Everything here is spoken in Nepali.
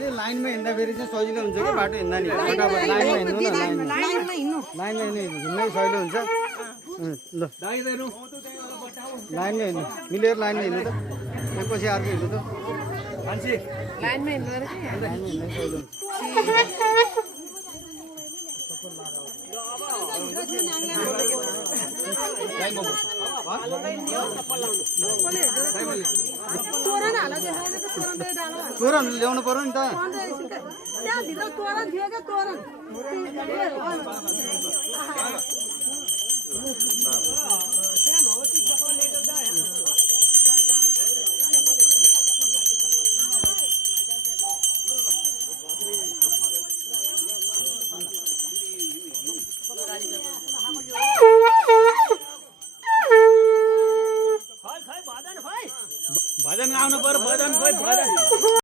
अनि लाइनमा हिँड्दाखेरि चाहिँ सजिलो हुन्छ कि बाटो हिँड्दा नि फटाफट लाइनमा हिँड्नु न लाइनमा हिँड्नै सजिलो हुन्छ ल लाइनमा हिँड्नु मिलेर लाइनमा हिँड्नु त एकपछि अर्को हिँड्नु त लाइनमा हिँड्नु सजिलो तोरण ल्याउनु पर्यो नि त